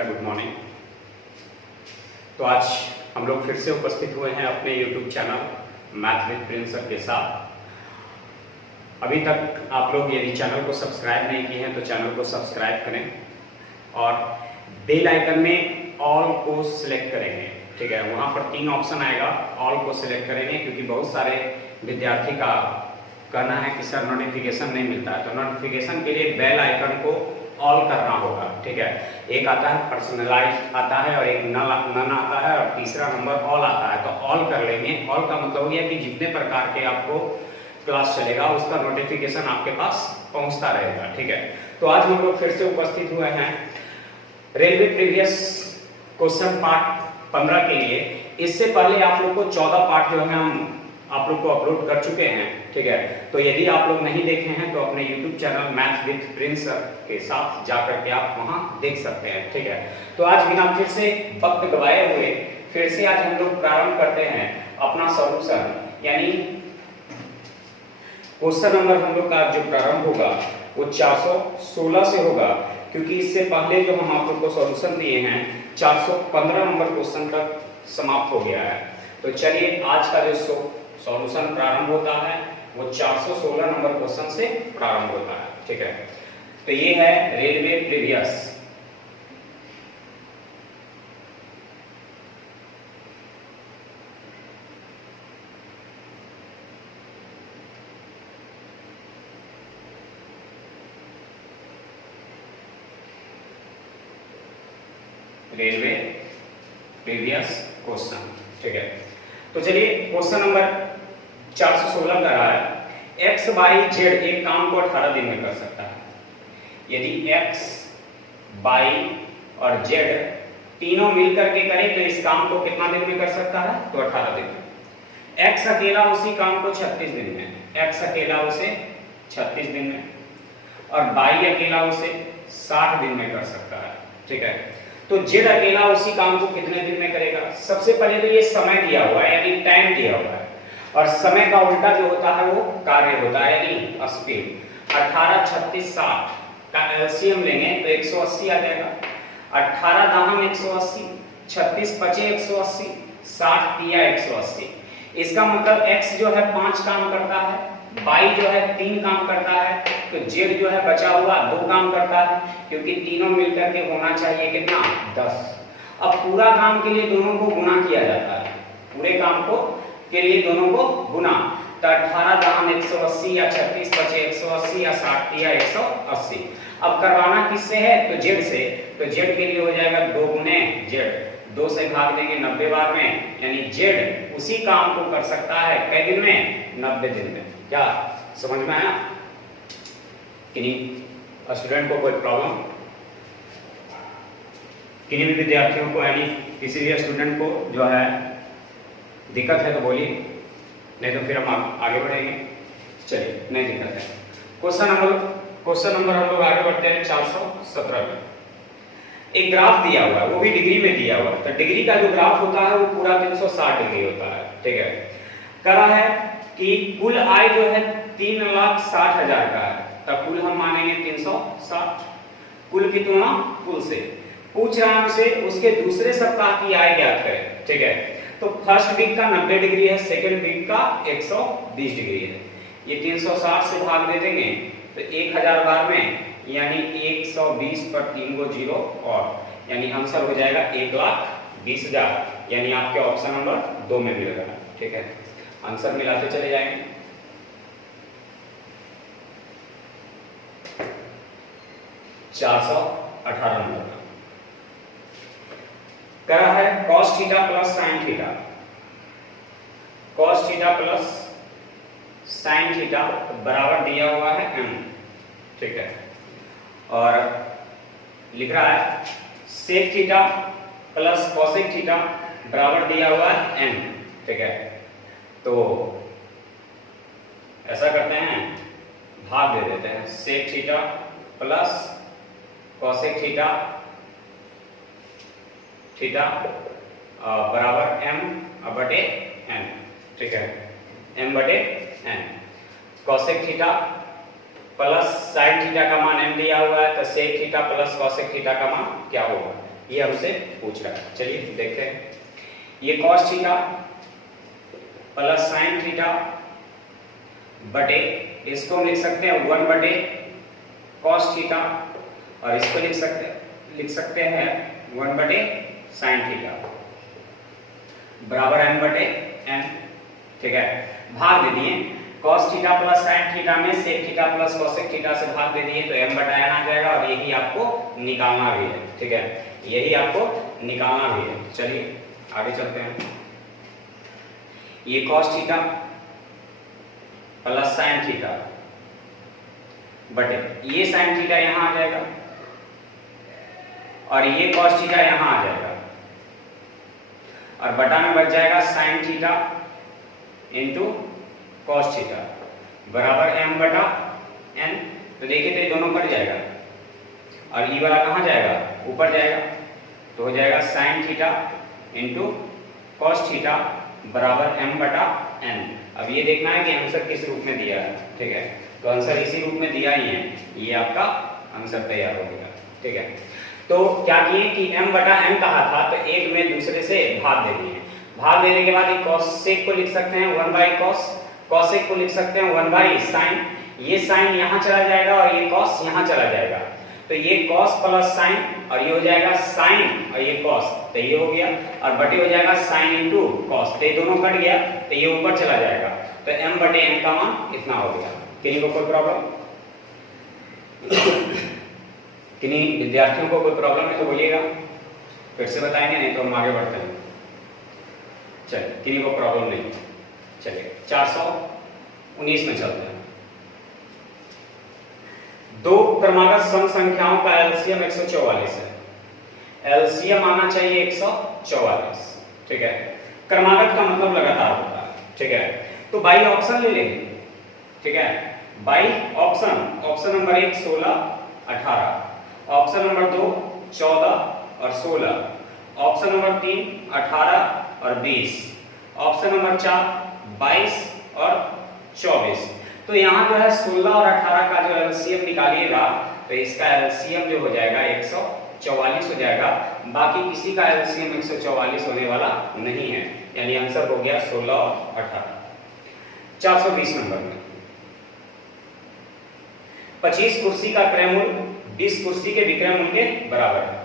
मेरा good morning. तो आज हम लोग फिर से उपस्थित हुए हैं अपने YouTube channel math with Prince sir के साथ। अभी तक आप लोग यदि चैनल को सब्सक्राइब नहीं किए हैं तो चैनल को सब्सक्राइब करें और बेल आइकन में ऑल को सिलेक्ट करेंगे। ठीक है, वहाँ पर 3 ऑप्शन आएगा, ऑल को सिलेक्ट करेंगे क्योंकि बहुत सारे विद्यार्थी का कहना है कि सर नोटिफिकेशन नहीं मिलता है। तो नोटिफिकेशन के लिए बेल आइकन को ऑल करना होगा। ठीक है, एक आता है पर्सनलाइज आता है और एक नन आता है और तीसरा नंबर ऑल आता है। तो ऑल कर लेंगे। ऑल का मतलब हो गया कि जितने प्रकार के आपको क्लास चलेगा उसका नोटिफिकेशन आपके पास पहुंचता रहेगा। ठीक है, तो आज हम लोग फिर से उपस्थित हुए हैं रेलवे प्रीवियस क्वेश्चन पार्ट 15 के लिए। इससे पहले आप लोग को 14 पार्ट जो है हम आप लोग को अपलोड कर चुके हैं। ठीक है, तो यदि आप लोग नहीं देखे हैं तो अपने YouTube channel math with Prince sir के साथ जाकर के आप वहां देख सकते हैं। ठीक है, तो आज बिना फिर से वक्त गवाए हुए फिर से आज हम लोग प्रारंभ करते हैं अपना सॉल्यूशन, यानी क्वेश्चन नंबर हम लोग का जो प्रारंभ होगा वो 416 से होगा, क्योंकि इससे पहले जो हम आप लोग को सॉल्यूशन दिए हैं 415 नंबर क्वेश्चन तक समाप्त हो गया है। तो चलिए आज का जो सॉल्यूशन प्रारंभ होता है वो 416 नंबर क्वेश्चन से प्रारंभ होता है। ठीक है, तो ये है railway previous. Railway previous question. ठीक है, तो चलिए क्वेश्चन नंबर 416 का रहा है x, y, z एक काम को 18 दिन में कर सकता है। यदि x, y और z तीनों मिलकर के करें तो इस काम को कितना दिन में कर सकता है? तो 18 दिन में। x अकेला उसी काम को 36 दिन में, x अकेला उसे 36 दिन में और y अकेला उसे 60 दिन में कर सकता है। ठीक है, तो z अकेला उसी काम को कितने दिन में करेगा? सबसे पहले तो ये समय दिया हुआ है यानी टाइम दिया हुआ है, और समय का उल्टा जो होता है वो कार्य होता है यानी स्पीड। 18, 36, 60 का एलसीएम लेंगे तो 180 आ जाएगा। 18 दाहम 180, 36 पचे 180, 60 तिया 180। इसका मतलब x जो है 5 काम करता है, y जो है 3 काम करता है, तो z जो है बचा हुआ 2 काम करता है, क्योंकि तीनों मिलकर के होना चाहिए कितना? 10। अब पूरा काम के लिए दोनों को गुना किया जाता है, पूरे काम को के लिए दोनों को गुना। तो 18 दाहम 180 या 36 पचे 180 या 60 तिया 180। अब करवाना किससे है? तो z से। तो z के लिए हो जाएगा 2 गुने z, 2 से भाग देंगे 90 बार में, यानी z उसी काम को कर सकता है कई दिन में? 90 दिन में। क्या समझ में आया? किन्हीं स्टूडेंट को कोई प्रॉब्लम, किन्हीं भी विद्यार्थियों को यानी किसी भी स्टूडेंट को जो है दिक्कत है तो बोलिए, नहीं तो फिर हम आगे बढ़ेंगे। चलिए, नहीं दिक्कत है। क्वेश्चन नंबर हम लोग आगे बढ़ते हैं 417 में। एक ग्राफ दिया हुआ है, वो भी डिग्री में दिया हुआ है। तो डिग्री का जो ग्राफ होता है वो पूरा 360 डिग्री होता है। ठीक है, करा है कि कुल आय जो है 3,60,000 का है, तब कुल हम मानेंगे 360। कुल की तुलना कुल से पूछ रहा है हमसे उसके दूसरे सप्ताह की आय ज्ञात करें। ठीक है, तो फर्स्ट वीक का 90 डिग्री है, सेकंड वीक का 120 डिग्री है। ये 360 से भाग दे देंगे तो 1000 बार में, यानी 120 पर 3 गो 0 और, यानी आंसर हो जाएगा 1,20,000, यानी आपके ऑप्शन नंबर 2 में मिलेगा। ठीक है, आंसर मिलाते चले जाएंगे। $418 नंबर का करा है cos theta plus sin theta. cos theta plus sin theta बराबर दिया हुआ है m। ठीक है, और लिख रहा है sec theta plus cosec theta बराबर दिया हुआ है n। ठीक है, तो ऐसा करते हैं, भाग दे देते हैं। sec theta plus cosec theta theta बराबर m बटे n। ठीक है, m बटे n। cosec theta plus sin theta का मान m दिया हुआ है, तो sec theta plus cosec theta का मान क्या होगा? ये हमसे पूछ रहा है। चलिए देखते हैं। ये cos theta plus sin theta बटे, इसको हम लिख सकते हैं 1 बटे cos थीटा, और इसको लिख सकते हैं 1 बटे sin थीटा बराबर m बटे n। ठीक है, भाग दे दिए cos theta plus sin theta में sec theta plus cosec theta से भाग दे दिए तो m बटा n आ जाएगा, और यही आपको निकालना भी है। ठीक है, यही आपको निकालना भी है। चलिए आगे चलते हैं। ये cos theta plus sin theta बटे, ये sin थीटा यहां आ जाएगा और ये cos थीटा यहां आ जाएगा, और बटा में बच जाएगा sin theta into cos theta बराबर m बटा n। तो देखिए तो ये दोनों कट जाएगा और ये वाला कहां जाएगा, ऊपर जाएगा, तो हो जाएगा sin theta into cos theta बराबर m बटा n। अब ये देखना है कि आंसर किस रूप में दिया है। ठीक है, तो आंसर इसी रूप में दिया ही है, ये आपका आंसर तैयार हो गया। ठीक है, तो क्या किए कि m बटा n कहा था तो एक में दूसरे से भाग दे दिए। भाग देने के बाद एक cosec को लिख सकते हैं 1 बाई cos, cosec को लिख सकते हैं 1 बाई sin, ये sin यहाँ चला जाएगा और ये cos यहाँ चला जाएगा, तो ये cos प्लस sin और ये हो जाएगा sin और ये cos, तो ये हो गया, और बटे हो जाएगा sin इंटू cos, तो ये दोनों कट गया तो ये ऊपर चला जाएगा, तो m बटे n का मान इतना हो गया। किन्हीं को कोई प्रॉब्लम, किन्हीं विद्यार्थियों को कोई प्रॉब्लम है तो बोलिएगा, फिर से बताएंगे, नहीं तो हम आगे बढ़ते हैं। चलिए, किन्हीं को प्रॉब्लम नहीं। चलिए 419 में चलते हैं। दो क्रमागत सम संख्याओं का एलसीएम 144 है। एलसीएम आना चाहिए 144। ठीक है, क्रमागत का मतलब लगातार होता है। ठीक है, तो बाई ऑप्शन ले लेंगे। ठीक है, by option, option number 1 16 18, option number 2 14 और 16, ऑप्शन नंबर 3 18 और 20, ऑप्शन नंबर 4 22 और 24। तो यहाँ जो है 16 और 18 का जो एलसीएम निकालिएगा तो इसका एलसीएम जो हो जाएगा 144 हो जाएगा, बाकी किसी का एलसीएम 144 होने वाला नहीं है, यानी आंसर हो गया 16 और 18। 420 नंबर में 25 कुर्सी का क्रय मूल्य 20 कुर्सी के विक्रय मूल्य के बराबर है।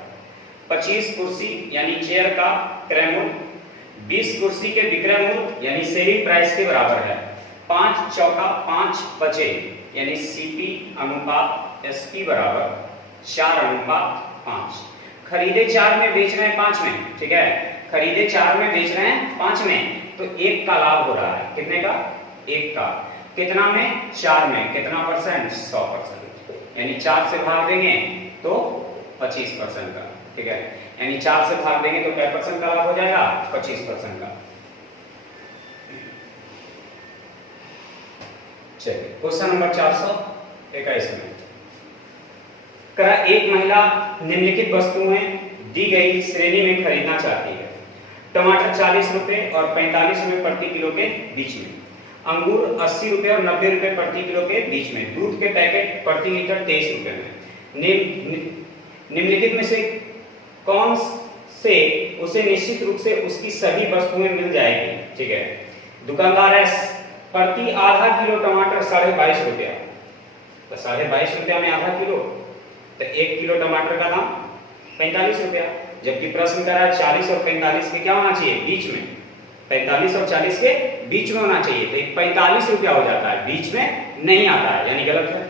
25 कुर्सी यानी चेयर का क्रय मूल्य 20 कुर्सी के विक्रय मूल्य यानी सेलिंग प्राइस के बराबर है। 5 चौका 5 बचे यानी सीपी अनुपात एसपी बराबर 4 अनुपात 5। खरीदे 4 में बेच रहे हैं 5 में। ठीक है, खरीदे 4 में बेच रहे हैं 5 में, तो 1 का लाभ हो रहा है। कितने का? 1 का। कितना में? 4 में। कितना परसेंट? 100%। यानी 4 से भाग देंगे तो 25% का। ठीक है, यानी 4 से भाग देंगे तो क्या परसेंट का लाभ हो जाएगा? 25% का। चलिए क्वेश्चन नंबर 421 में एक महिला निम्नलिखित वस्तुएं दी गई श्रेणी में खरीदना चाहती है। टमाटर 40 रुपए और 45 रुपए प्रति किलो के बीच में, अंगूर 80 रुपए और 90 रुपए प्रति किलो के बीच में, दूध के पैकेट प्रति लीटर 23 रुपए में। निम्नलिखित में से कौन से उसे निश्चित रूप से उसकी सभी वस्तुएं मिल जाएगी? ठीक है, दुकानदार है प्रति आधा किलो टमाटर 22.5 रुपया, तो 22.5 रुपया में आधा किलो, तो 1 किलो टमाटर का दाम 45 रुपया। जबकि प्रश्न कर रहा है 40 और 45 के क्या होना चाहिए? बीच में। 45 और 40 के बीच में होना चाहिए, तो 45 रुपया हो जाता है, बीच में नहीं आता है, यानी गलत है।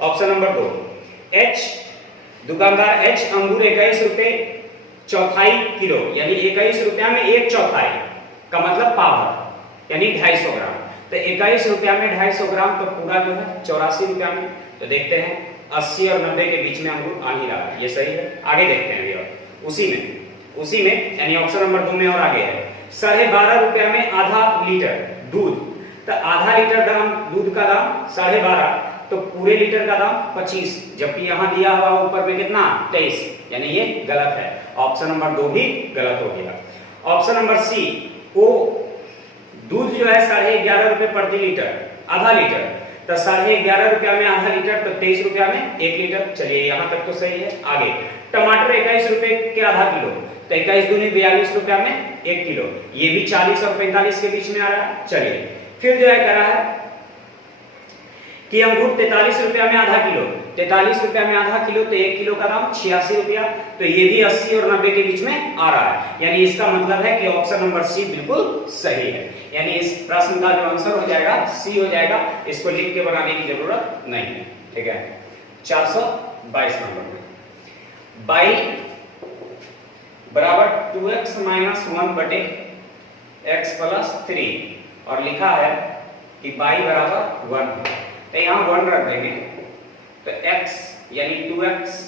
ऑप्शन नंबर 2 एच, दुकानदार एच अंगूर 21 रुपए चौथाई किलो, यानी 21 रुपया में 1/4 का मतलब पाव, यानी 250 ग्राम। तो 21 रुपया में 250 ग्राम, तो पूरा जो है 84 रुपया में। तो देखते हैं 80 और 90 के बीच में अंगूर आ ही रहा है, ये सही है। आगे देखते हैं अभी, और उसी में यानी ऑप्शन नंबर 2 में और आगे है 12.5 रुपया में आधा लीटर दूध, तो आधा लीटर दाम दूध का दाम 12.5, तो पूरे लीटर का दाम 25, जबकि यहाँ दिया हुआ ऊपर में कितना? 23, यानी ये गलत है। ऑप्शन नंबर 2 भी गलत हो गया। ऑप्शन नंबर सी, वो दूध जो है 11.5 रुपए प्रति लीटर, आधा लीटर, तो 11.5 रुपया में आधा लीटर, तो 23 रुपया में 1 लीटर। चलिए यहाँ तक तो सही है। आगे टमाटर 21 रुपए के आधा किलो, तो 21 दूनी 42 रुपया में 1 किलो। ये भी 40 और 45 के बीच में आ रहा है। चलिए फिर जो है कह रहा है कि अंगूर 43 रुपया में आधा किलो, 43 रुपया में आधा किलो, तो 1 किलो का दाम 86 रुपया। तो ये भी 80 और 90 के बीच में आ रहा है, यानी इसका मतलब है कि ऑप्शन नंबर सी बिल्कुल सही है। यानी इस प्रश्न का जो आंसर हो जाएगा सी हो जाएगा, इसको लिख के बनाने की जरूरत नहीं है। ठीक है, 422 नंबर में बाई बराबर 2x माइनस 1 बटे x प्लस 3 और लिखा है कि बाई बराबर 1, तो यहां 1 रख देंगे, तो x यानी 2x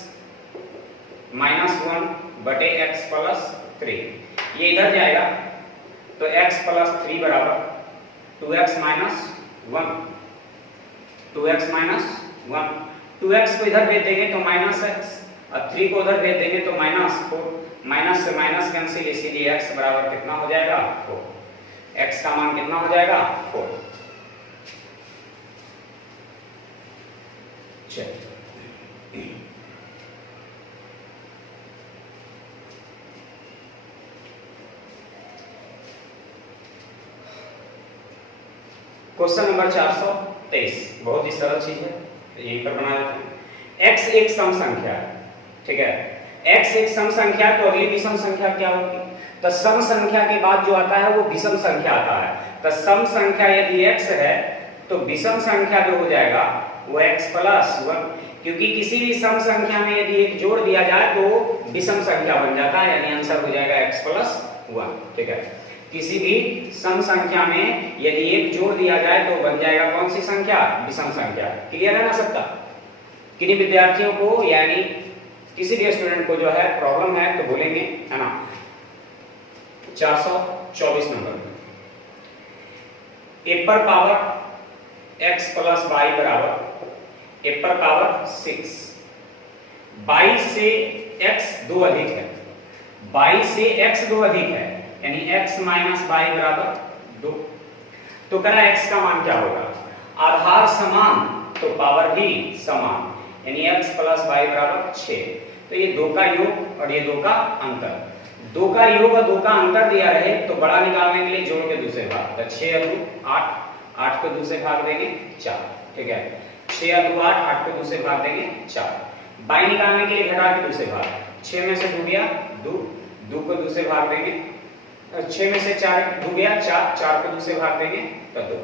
माइनस 1 बटे x प्लस 3 ये इधर जाएगा, तो x प्लस 3 बराबर 2x minus 1, 2x minus 1, 2x को इधर भेज देंगे तो माइनस x और 3 को उधर भेज देंगे तो माइनस 4, माइनस से माइनस कैंसिल, इसीलिए x बराबर कितना हो जाएगा 4। x का मान कितना हो जाएगा 4। चलिए क्वेश्चन नंबर 423 बहुत ही सरल चीज है, यहीं पर बना देते हैं। x एक सम संख्या है, ठीक है, x एक सम संख्या, तो अगली विषम संख्या क्या होगी? तो सम संख्या के बाद जो आता है वो विषम संख्या आता है। तो सम संख्या यदि x है तो विषम संख्या जो हो जाएगा वो x प्लस 1, क्योंकि किसी भी सम संख्या में यदि एक जोड़ दिया जाए तो विषम संख्या बन जाता है, यानी आंसर हो जाएगा x प्लस 1। ठीक है, किसी भी सम संख्या में यदि एक जोड़ दिया जाए तो बन जाएगा कौन सी संख्या? विषम संख्या। क्लियर है ना सबका? किन्हीं विद्यार्थियों को यानी किसी भी स्टूडेंट को जो है प्रॉब्लम है तो बोलेंगे, है ना। 424 नंबर में ए पर पावर x प्लस y बराबर ए पर पावर 6, 22 से x 2 अधिक है, 22 से x 2 अधिक है, यानी x माइनस y बराबर 2। तो कह रहा है x का मान क्या होगा? आधार समान तो पावर भी समान, यानी x प्लस y बराबर 6। तो ये 2 का योग और ये 2 का अंतर, 2 का योग और 2 का अंतर दिया रहे तो बड़ा निकालने के लिए जोड़ के दूसरे भाग, तो 6 और 2 8, 8 को दूसरे भाग देंगे 4। ठीक है, 6 और 2 8, 8 को दूसरे भाग देंगे 4। बाई निकालने के लिए घटा के दूसरे भाग, 6 में से 2 गया 2, 2 को दूसरे भाग देंगे, 6 में से 4 2 गया 4, 4 को दूसरे भाग देंगे तो 2।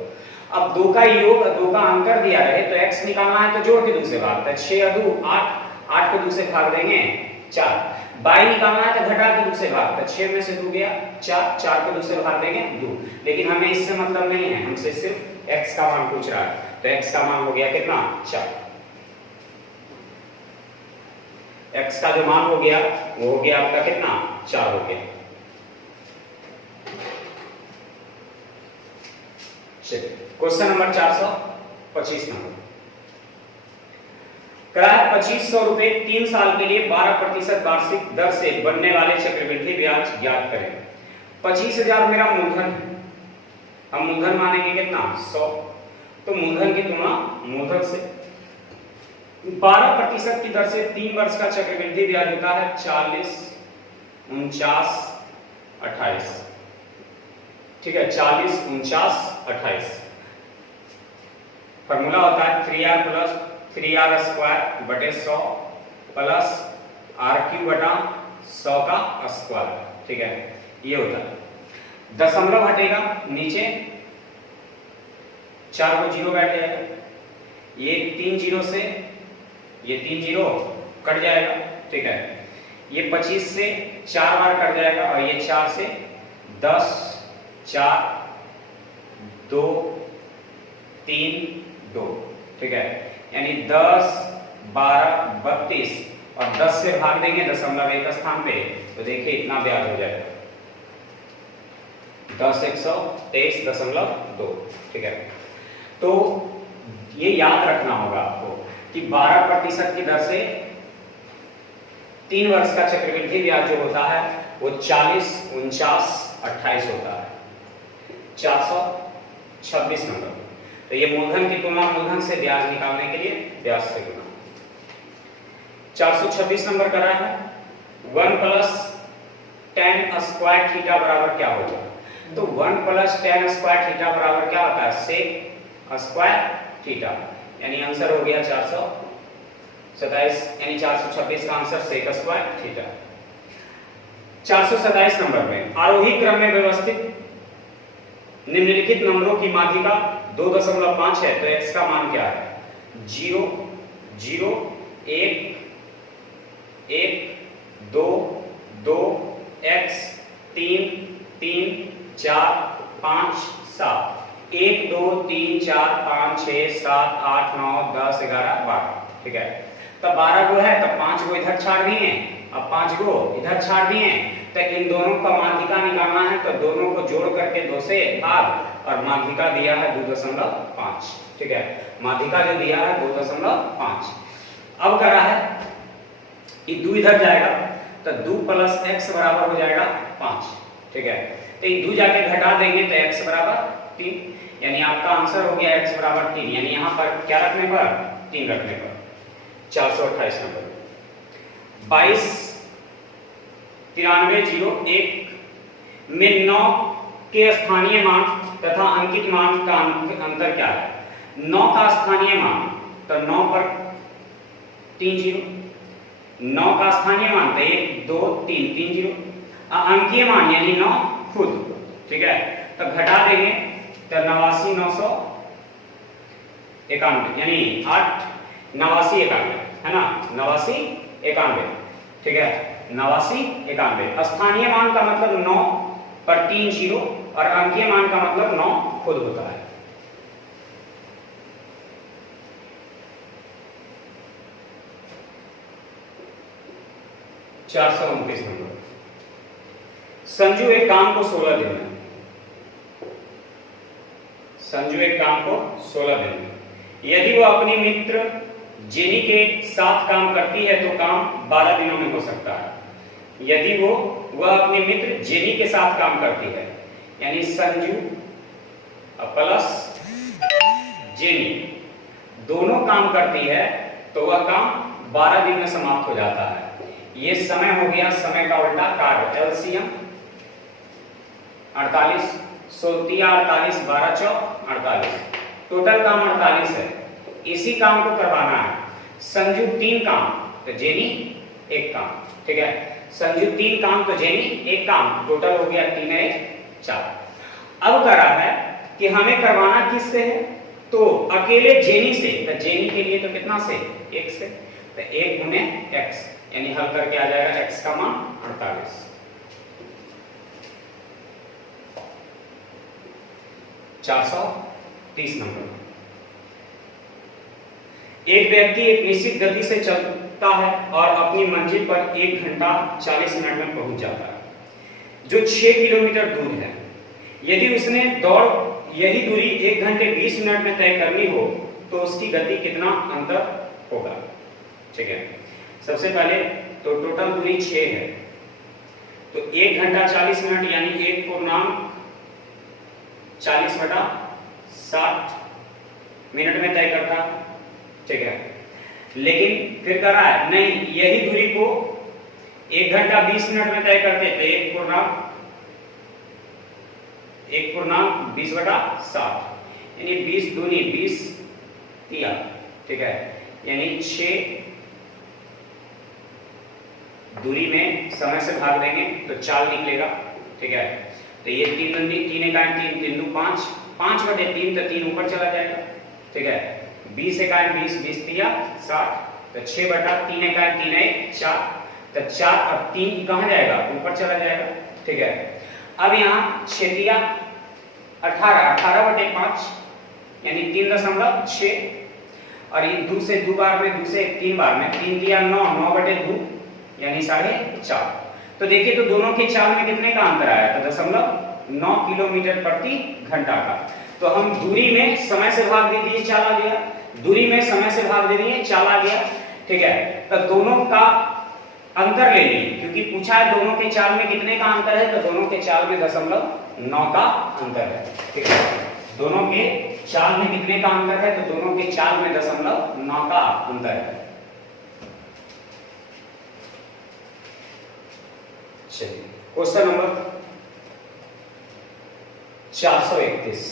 अब 2 का योग और 2 का अंतर दिया रहे तो x निकालना है तो जोड़ के दूसरे भाग, तो 6 और 2 8, 8 को दूसरे भाग देंगे 4। बाई निकालना है तो घटा के दूसरे भाग, तो 6 में से 2 गया 4, 4 को दूसरे भाग देंगे 2। लेकिन हमें इससे मतलब नहीं है, हमसे सिर्फ x का मान पूछ रहा है, तो x का मान हो गया कितना? 4। x का जो मान हो गया वो हो गया आपका कितना? 4 हो गया। क्वेश्चन नंबर 425 नंबर कराया 2500 रुपए 3 साल के लिए 12% वार्षिक दर से बनने वाले चक्रवृद्धि ब्याज ज्ञात करें। 25,000 मेरा मूलधन है, हम मूलधन मानेंगे कितना? 100। तो मूलधन की तुलना मूलधन से 12% की दर से 3 वर्ष का चक्रवृद्धि ब्याज होता है 40, 49, 28। ठीक है, 40, 49, 28। फॉर्मूला होता है 3r प्लस 3r स्क्वायर बटे 100 प्लस rq बटा 100 का स्क्वायर। ठीक है, ये होता है। दशमलव हटेगा नीचे, 4 को 0 बैठ जाएगा, ये 3 0 से ये 3 0 कट जाएगा। ठीक है, ये 25 से 4 बार कट जाएगा और ये 4 से 10, 4 2 3 2। ठीक है, यानी 10 12 32 और 10 से भाग देंगे दशमलव एक स्थान पे, तो देखिए इतना ब्याज हो जाएगा 10 123.2। ठीक है, तो ये याद रखना होगा आपको कि 12% की दर से 3 वर्ष का चक्रवृद्धि ब्याज जो होता है वो 40, 49, 28 होता है। 426 नंबर, तो ये मूलधन की तुलना मूलधन से ब्याज निकालने के लिए ब्याज से गुणा। 426 नंबर करा है 1 प्लस tan स्क्वायर थीटा बराबर क्या होगा? तो 1 प्लस tan स्क्वायर थीटा बराबर क्या होता है? sec स्क्वायर थीटा, यानी आंसर हो गया 427, यानी 426 का answer sec square theta. 427 number में आरोही क्रम में व्यवस्थित निम्नलिखित नंबरों की माध्यिका 2.5 है, तो x का मान क्या है? 0 0 1 1 2 2 x 3 3 4 5 7 1 2 3 4 5 6 7 8 9 10 11 12, ठीक है। तब 12 गो है, तब 5 गो इधर छाड़ दिए, अब 5 गो इधर छाड़ दिए, तो इन दोनों का माध्यिका निकालना है, तो दोनों को जोड़ करके 2 से भाग, और माध्यिका दिया है 2.5, ठीक है। माध्यिका जो दिया है 2.5। अब करा है कि 2 इधर जाएगा, तो 2 प्लस x बराबर हो जाएगा 5, ठीक है। तो ये 2 जाके घटा देंगे तो x बराबर 3, यानी आपका आंसर हो गया x बराबर 3, यानी यहाँ पर क्या रखने पर? 3 रखने पर। 428 नंबर 22 9301 में 9 के स्थानीय मान तथा अंकित मान का अंतर क्या है? 9 का स्थानीय मान, तो 9 पर 3 0, 9 का स्थानीय मान तो 1 2 3 3 0, अंकीय मान यानी 9 खुद, ठीक है। तो घटा देंगे तो 89 991, यानी 8 89 91 है ना, 89 91, ठीक है। 89 91 स्थानीय मान का मतलब 9 पर 3 0, और अंकीय मान का मतलब 9 खुद होता है। नंबर संजू एक काम को 16 दिन में, संजू एक काम को 16 दिन में, यदि वो अपनी मित्र जेनी के साथ काम करती है तो काम 12 दिनों में हो सकता है। यदि वह अपने मित्र जेनी के साथ काम करती है, यानी संजू प्लस जेनी दोनों काम करती है, तो वह काम 12 दिन में समाप्त हो जाता है। ये समय हो गया समय का उल्टा कार्य, एलसीएम 48 16 48 12 चौक 48, टोटल काम 48 है। इसी काम को करवाना है। संजू 3 काम तो जेनी 1 काम, ठीक है। संजू 3 काम तो जेनी 1 काम, टोटल हो गया 3 1 4। अब करा है कि हमें करवाना किससे है? तो अकेले जेनी से, तो जेनी के लिए तो कितना से? 1 से, तो 1 गुने x, यानी हल करके आ जाएगा x का मान 48। 430 नंबर एक व्यक्ति एक निश्चित गति से चलता है और अपनी मंजिल पर 1 घंटा 40 मिनट में पहुंच जाता है, जो 6 किलोमीटर दूर है। यदि उसने दौड़ यही दूरी 1 घंटे 20 मिनट में तय करनी हो तो उसकी गति कितना अंतर होगा? ठीक है, सबसे पहले तो टोटल दूरी 6 है, तो 1 घंटा 40 मिनट यानी 1 पूर्णांक 40/60 मिनट में तय करता है, ठीक है। लेकिन फिर कर रहा है नहीं, यही दूरी को 1 घंटा 20 मिनट में तय करते तो 1 पूर्णांक 20/60 यानी 20 दूनी 20 तिया, ठीक है, यानी 6 दूरी में समय से भाग देंगे तो 4 निकलेगा, ठीक है। तो ये 3 दूनी 3 इकाई 3 3 दू 5 5/3 तो 3 ऊपर चला जाएगा, ठीक है। 20 इकाई 20 20 तिया 60 तो 6/3 इकाई 3 1 4 तो 4 और 3 कहां जाएगा? ऊपर चला जाएगा, ठीक है। अब यहाँ 6 तिया 18/5 यानी 3.6 और ये 2 से 2 बार में 2 से 3 बार में 3 तिया 9 9/2 यानी 4.5। तो देखिए तो दोनों के चाल में कितने का अंतर आया? तो 0.9 किलोमीटर प्रति घंटा का। तो हम दूरी में समय से भाग दे दिए, चाल आ गया, दूरी में समय से भाग दे दिए, चाल आ गया, ठीक है। तो दोनों का अंतर ले लिए, क्योंकि पूछा है दोनों के चाल में कितने का अंतर है, तो दोनों के चाल में 0.9 का अंतर है, ठीक है। दोनों के चाल में कितने का अंतर है? तो दोनों के चाल में 0.9 का अंतर है। चलिए क्वेश्चन नंबर 431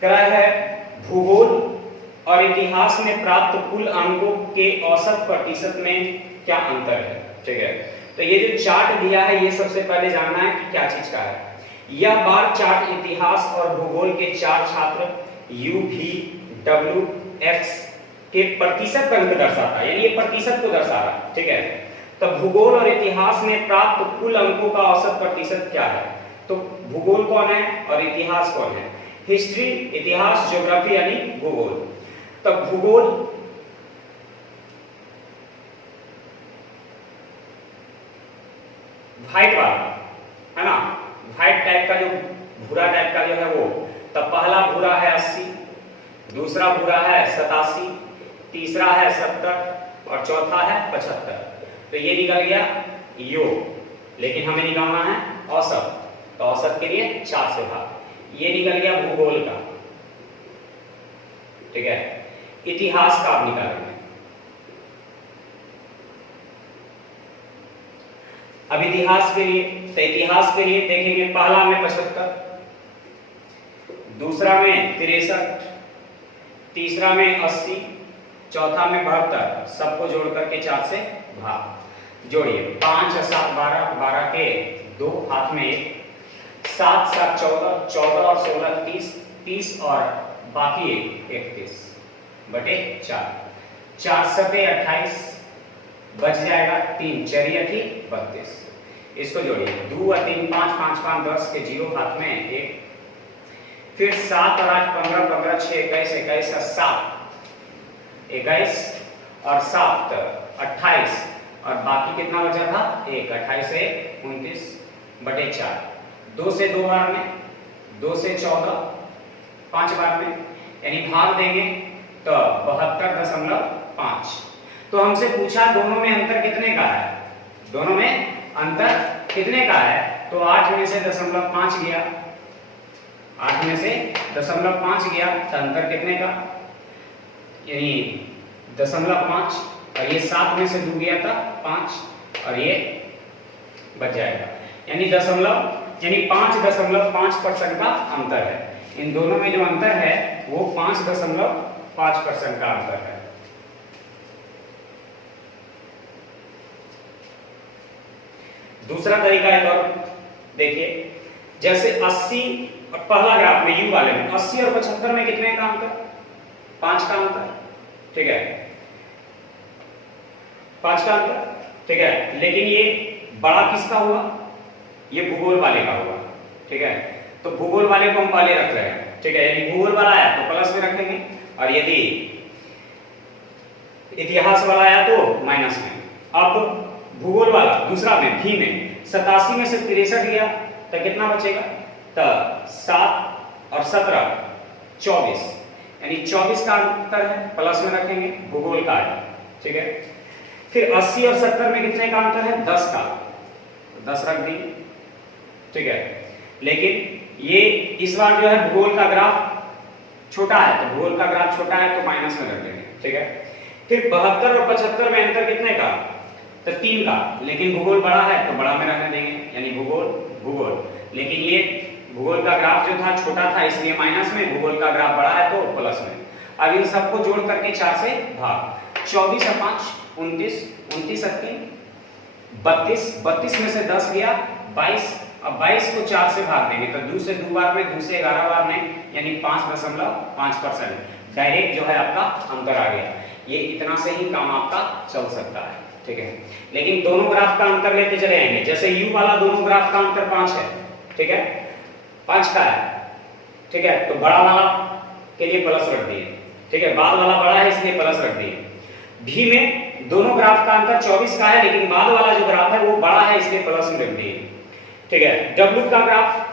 क्या है, भूगोल और इतिहास में प्राप्त कुल अंकों के औसत प्रतिशत में क्या अंतर है। ठीक है, तो ये जो चार्ट दिया है ये सबसे पहले जानना है कि क्या चीज का है। यह बार चार्ट इतिहास और भूगोल के 4 छात्र U, V, W, X के प्रतिशत अंक दर्शाता है, यानी ये प्रतिशत को दर्शा रहा है। ठीक है, तो भूगोल और इतिहास में प्राप्त कुल अंकों का औसत प्रतिशत क्या है। तो भूगोल कौन है और इतिहास कौन है। हिस्ट्री, इतिहास, ज्योग्राफी यानी भूगोल। तो भूगोल व्हाइट वाला है ना, व्हाइट टाइप का जो भूरा टाइप का जो है वो, तब पहला भूरा है 80, दूसरा भूरा है 87, तीसरा है 70 और चौथा है 75। तो ये निकल गया योग, लेकिन हमें निकालना है औसत, तो औसत के लिए 4 से भाग। ये निकल गया भूगोल का। ठीक है, इतिहास का आप निकालेंगे। अब इतिहास के लिए, तो इतिहास के लिए देखेंगे, पहला में 75, दूसरा में 63, तीसरा में 80, चौथा में 72, सबको जोड़ करके 4 से भाग। जोड़िए, 5 और 7 12, 12 के 2 हाथ में 1, 7 7 14, 14 और 16 30, 30 और बाकी 31 बटे 4, 4 सते 28, बच जाएगा 3 4 32। इसको जोड़िए, 2 और 3 5, 5 5 10 के 0 हाथ में 1, फिर 7 और 8 15, 15 6 21, 21 और 7 21 और 7 28 और बाकी कितना बचा था 1, 28 से 29 बटे 4, 2 से 2 बार में, 2 से 14 5 बार में, यानी भाग देंगे तो 72.5। तो हमसे पूछा दोनों में अंतर कितने का है, दोनों में अंतर कितने का है। तो 8 में से 0.5 गया, 8 में से 0.5 गया, तो अंतर कितने का, यानी 0.5, और ये 7 में से 2 गया था 5 और ये बच जाएगा, यानी 5.5% का अंतर है। इन दोनों में जो अंतर है वो 5.5% का अंतर है। दूसरा तरीका एक और देखिए, जैसे 80 और पहला ग्राफ में यू वाले में 80 और 75 में कितने का अंतर, 5 का अंतर। ठीक है, 5 का अंतर। ठीक है, लेकिन ये बड़ा किसका हुआ, ये भूगोल वाले का हुआ। ठीक है, तो भूगोल वाले को हम पहले रख रहे हैं। ठीक है, यदि भूगोल वाला आया तो प्लस में रखेंगे, और यदि इतिहास वाला आया तो माइनस में। अब भूगोल वाला दूसरा में भी में 87 में से 63 गया तो कितना बचेगा, तो 7 और 17 24, यानी 24 का अंतर है, प्लस में रखेंगे, भूगोल का है। ठीक है, फिर 80 और 70 में कितने का अंतर है, 10 का, तो 10 रख दिए। ठीक है, लेकिन ये इस बार जो है भूगोल का ग्राफ छोटा है, तो भूगोल का ग्राफ छोटा है तो माइनस में रख देंगे। ठीक है, फिर 72 और 75 में अंतर कितने का, तो 3 का, लेकिन भूगोल बड़ा है तो बड़ा में रहने देंगे, यानी भूगोल। लेकिन ये भूगोल का ग्राफ जो था छोटा था इसलिए माइनस में, भूगोल का ग्राफ बड़ा है तो प्लस में। अब इन सबको जोड़ करके 4 से भाग, 24 और 5 29, 29 और 3 32, 32 में से 10 गया 22, अब 22 को 4 से भाग देंगे तो 2 से 2 बार में, 2 से 11 बार में, यानी 5.5% डायरेक्ट जो है आपका अंतर आ गया। ये इतना से ही काम आपका चल सकता है। ठीक है, लेकिन दोनों ग्राफ का अंतर लेते चले आएंगे। जैसे यू वाला दोनों ग्राफ का अंतर 5 है। ठीक है, 5 का है। ठीक है, तो बड़ा वाला के लिए प्लस रख दिए। ठीक है, बाद वाला बड़ा है इसलिए प्लस रख दिए। भी में दोनों ग्राफ का अंतर 24 का है, लेकिन बाद वाला जो ग्राफ है वो बड़ा है इसलिए प्लस में रख दिए। ठीक है, डब्ल्यू का ग्राफ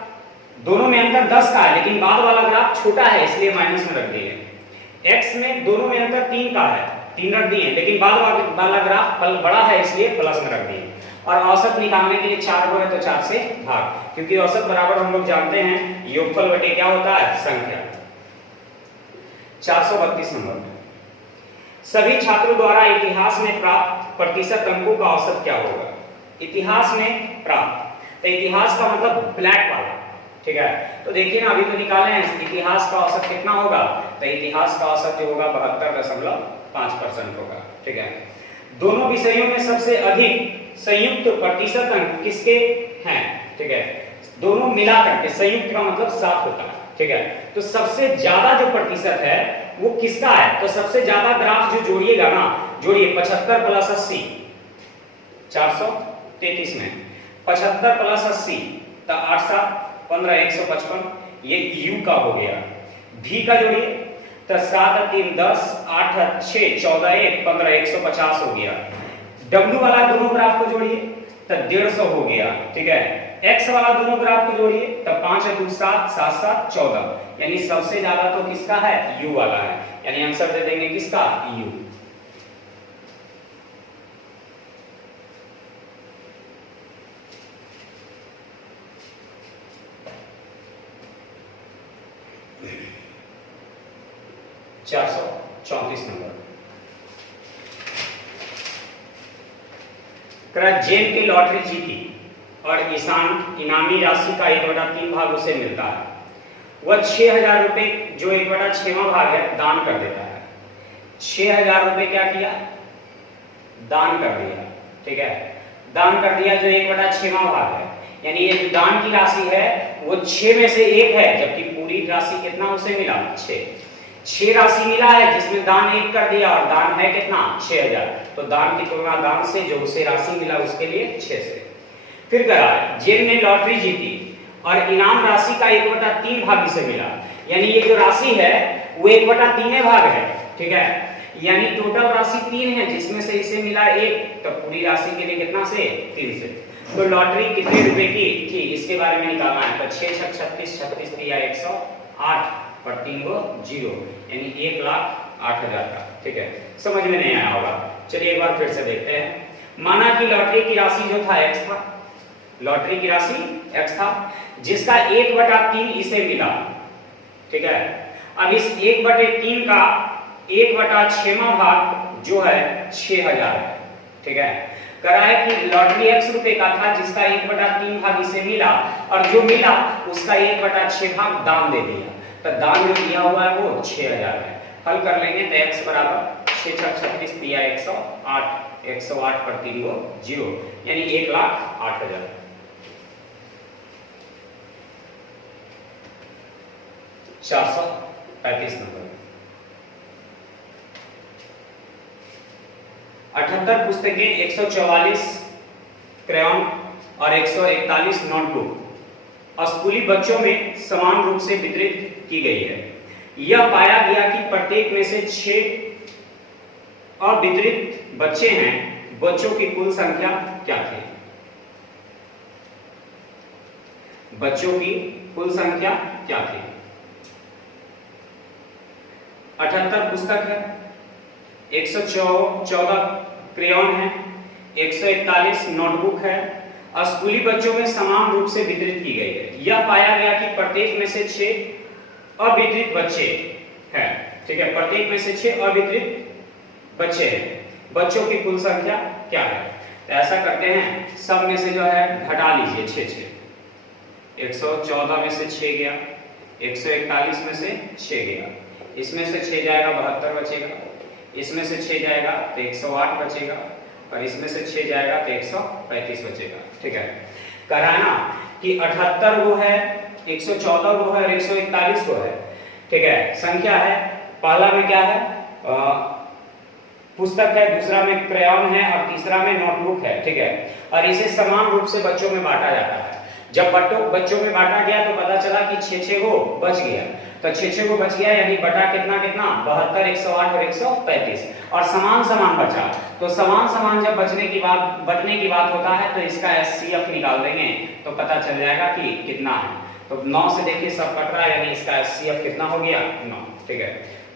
दोनों में अंतर 10 का है, लेकिन बाद वाला ग्राफ छोटा है इसलिए माइनस में रख दिए। एक्स में दोनों में अंतर 3 का है, 3 रख दिए, लेकिन बाद वाला ग्राफ बड़ा है इसलिए प्लस में रख दिए। और औसत निकालने के लिए 4 को है तो 4 से भाग, क्योंकि औसत बराबर हम लोग जानते हैं योगफल बटे क्या होता है, संख्या। 432 नंबर, सभी छात्रों द्वारा इतिहास में प्राप्त प्रतिशत अंकों का औसत क्या होगा? इतिहास में प्राप्त। तो इतिहास का मतलब ब्लैक वाला, ठीक है। तो देखिए ना, अभी तो निकाले हैं इतिहास का औसत कितना होगा, तो इतिहास का औसत जो होगा 72.5% होगा, ठीक है। दोनों विषयों में सबसे अधिक संयुक्त प्रतिशत अंक किसके हैं, ठीक है। दोनों मिलाकर के, संयुक्त का मतलब साथ होता है, ठीक है। तो सबसे ज्यादा जो प्रतिशत है वो किसका है, तो सबसे ज्यादा ग्राफ जो जोड़िएगा ना, जोड़िए 75 प्लस 80, 433 में 75 प्लस 80 तो 8 7 15 155, ये u का हो गया। v का जोड़िए तो 7 3 10 8 6 14 1 15 150 हो गया। w वाला दोनों ग्राफ को जोड़िए तो 150 हो गया, ठीक है। x वाला दोनों ग्राफ को जोड़िए तो 5 2 7 7 7 14, यानी सबसे ज्यादा तो किसका है, u वाला है, यानी आंसर दे देंगे किसका, u। चार सौ 34 नंबर। जेन की लॉटरी जीती और ईशान इनामी राशि का 1/3 भाग उसे मिलता है। वह 6,000 रुपए जो 1/6वां भाग है दान कर देता है। 6,000 रुपए क्या किया, दान कर दिया, ठीक है। दान कर दिया जो 1/6वां भाग है, यानी ये जो दान की राशि है वो 6 में से 1 है, जबकि पूरी राशि कितना उसे मिला, 6 राशि मिला है जिसमें दान 1 कर दिया और दान है कितना, 6,000। तो दान की तुलना दान से जो उसे राशि मिला उसके लिए 6 से। फिर करा जेन ने लॉटरी जीती और इनाम राशि का 1/3 भाग इसे मिला, यानी ये जो राशि है वो 1/3 भाग है, ठीक है। यानी टोटल राशि 3 है जिसमें से इसे मिला 1, तो पूरी राशि के लिए कितना से, 3 से। तो लॉटरी कितने रुपए की थी इसके बारे में निकालना है। तो 6 6 36 36 दिया 108 पर 3 को 0, यानी 1,08,000 का, ठीक है। समझ में नहीं आया होगा, चलिए एक बार फिर से देखते हैं। माना कि लॉटरी की राशि जो था x था, लॉटरी की राशि x था जिसका 1/3 इसे मिला, ठीक है। अब इस 1/3 का 1/6वां भाग जो है 6,000 है, ठीक है। करा है कि लॉटरी x रुपए का था जिसका 1/3 भाग इसे मिला और जो मिला उसका 1/6 भाग दान दे दिया, तो दान जो दिया हुआ है वो 6,000 है। हल कर लेंगे तो x बराबर 6 6 36 दिया 108, 108 पर 3 को 0, यानी 1,08,000। चार सौ 35 नंबर। 78 पुस्तकें, 144 क्रेयॉन और 141 नोटबुक स्कूली बच्चों में समान रूप से वितरित की गई है। यह पाया गया कि प्रत्येक में से 6 अवितरित बच्चे हैं। बच्चों की कुल संख्या क्या थी? बच्चों की कुल संख्या क्या थी? 78 पुस्तक है, 114 क्रेयॉन है, 141 नोटबुक है, स्कूली बच्चों में समान रूप से वितरित की गई है। यह पाया गया कि प्रत्येक में से 6 अवितरित बच्चे हैं, ठीक है। प्रत्येक में से 6 अवितरित बच्चे हैं। बच्चों की कुल संख्या क्या है? तो ऐसा करते हैं, सब में से जो है घटा लीजिए 6 114 में से 6 गया, 141 में से 6 गया, इसमें से 6 जाएगा 72 बचेगा, इसमें से 6 जाएगा तो 108 बचेगा और इसमें से 6 जाएगा तो 135 बचेगा, ठीक है। कह रहा है ना कि 78 वो है, 114 वो है और 141 वो है, ठीक है। संख्या है, पहला में क्या है, पुस्तक है, दूसरा में क्रेयॉन है और तीसरा में नोटबुक है, ठीक है। और इसे समान रूप से बच्चों में बांटा जाता है। जब बच्चों में बांटा गया तो पता चला कि 6 को बच गया, तो 6 को बच गया, यानी बटा कितना 72, 108 और 135 और समान बचा। तो समान जब बटने की बात होता है तो इसका HCF निकाल देंगे तो पता चल जाएगा कि कितना है। तो 9 से देखिए सब कट रहा है, यानी इसका HCF कितना हो गया 9, ठीक है।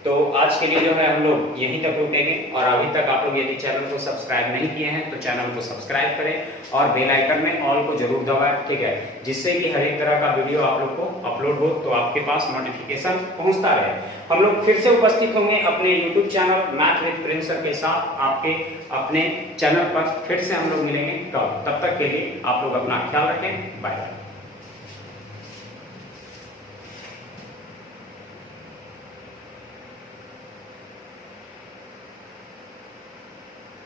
तो आज के लिए जो है हम लोग यहीं तक रुकेंगे, और अभी तक आप लोग यदि चैनल को सब्सक्राइब नहीं किए हैं तो चैनल को सब्सक्राइब करें और बेल आइकन में ऑल को जरूर दबाएं, ठीक है, जिससे कि हर एक तरह का वीडियो आप लोग को अपलोड हो तो आपके पास नोटिफिकेशन पहुंचता रहे। हम लोग फिर से उपस्थित होंगे अपने YouTube channel math with Prince sir के साथ, आपके अपने चैनल पर फिर से हम लोग मिलेंगे। तब तक के लिए आप लोग अपना ख्याल रखें, बाय बाय।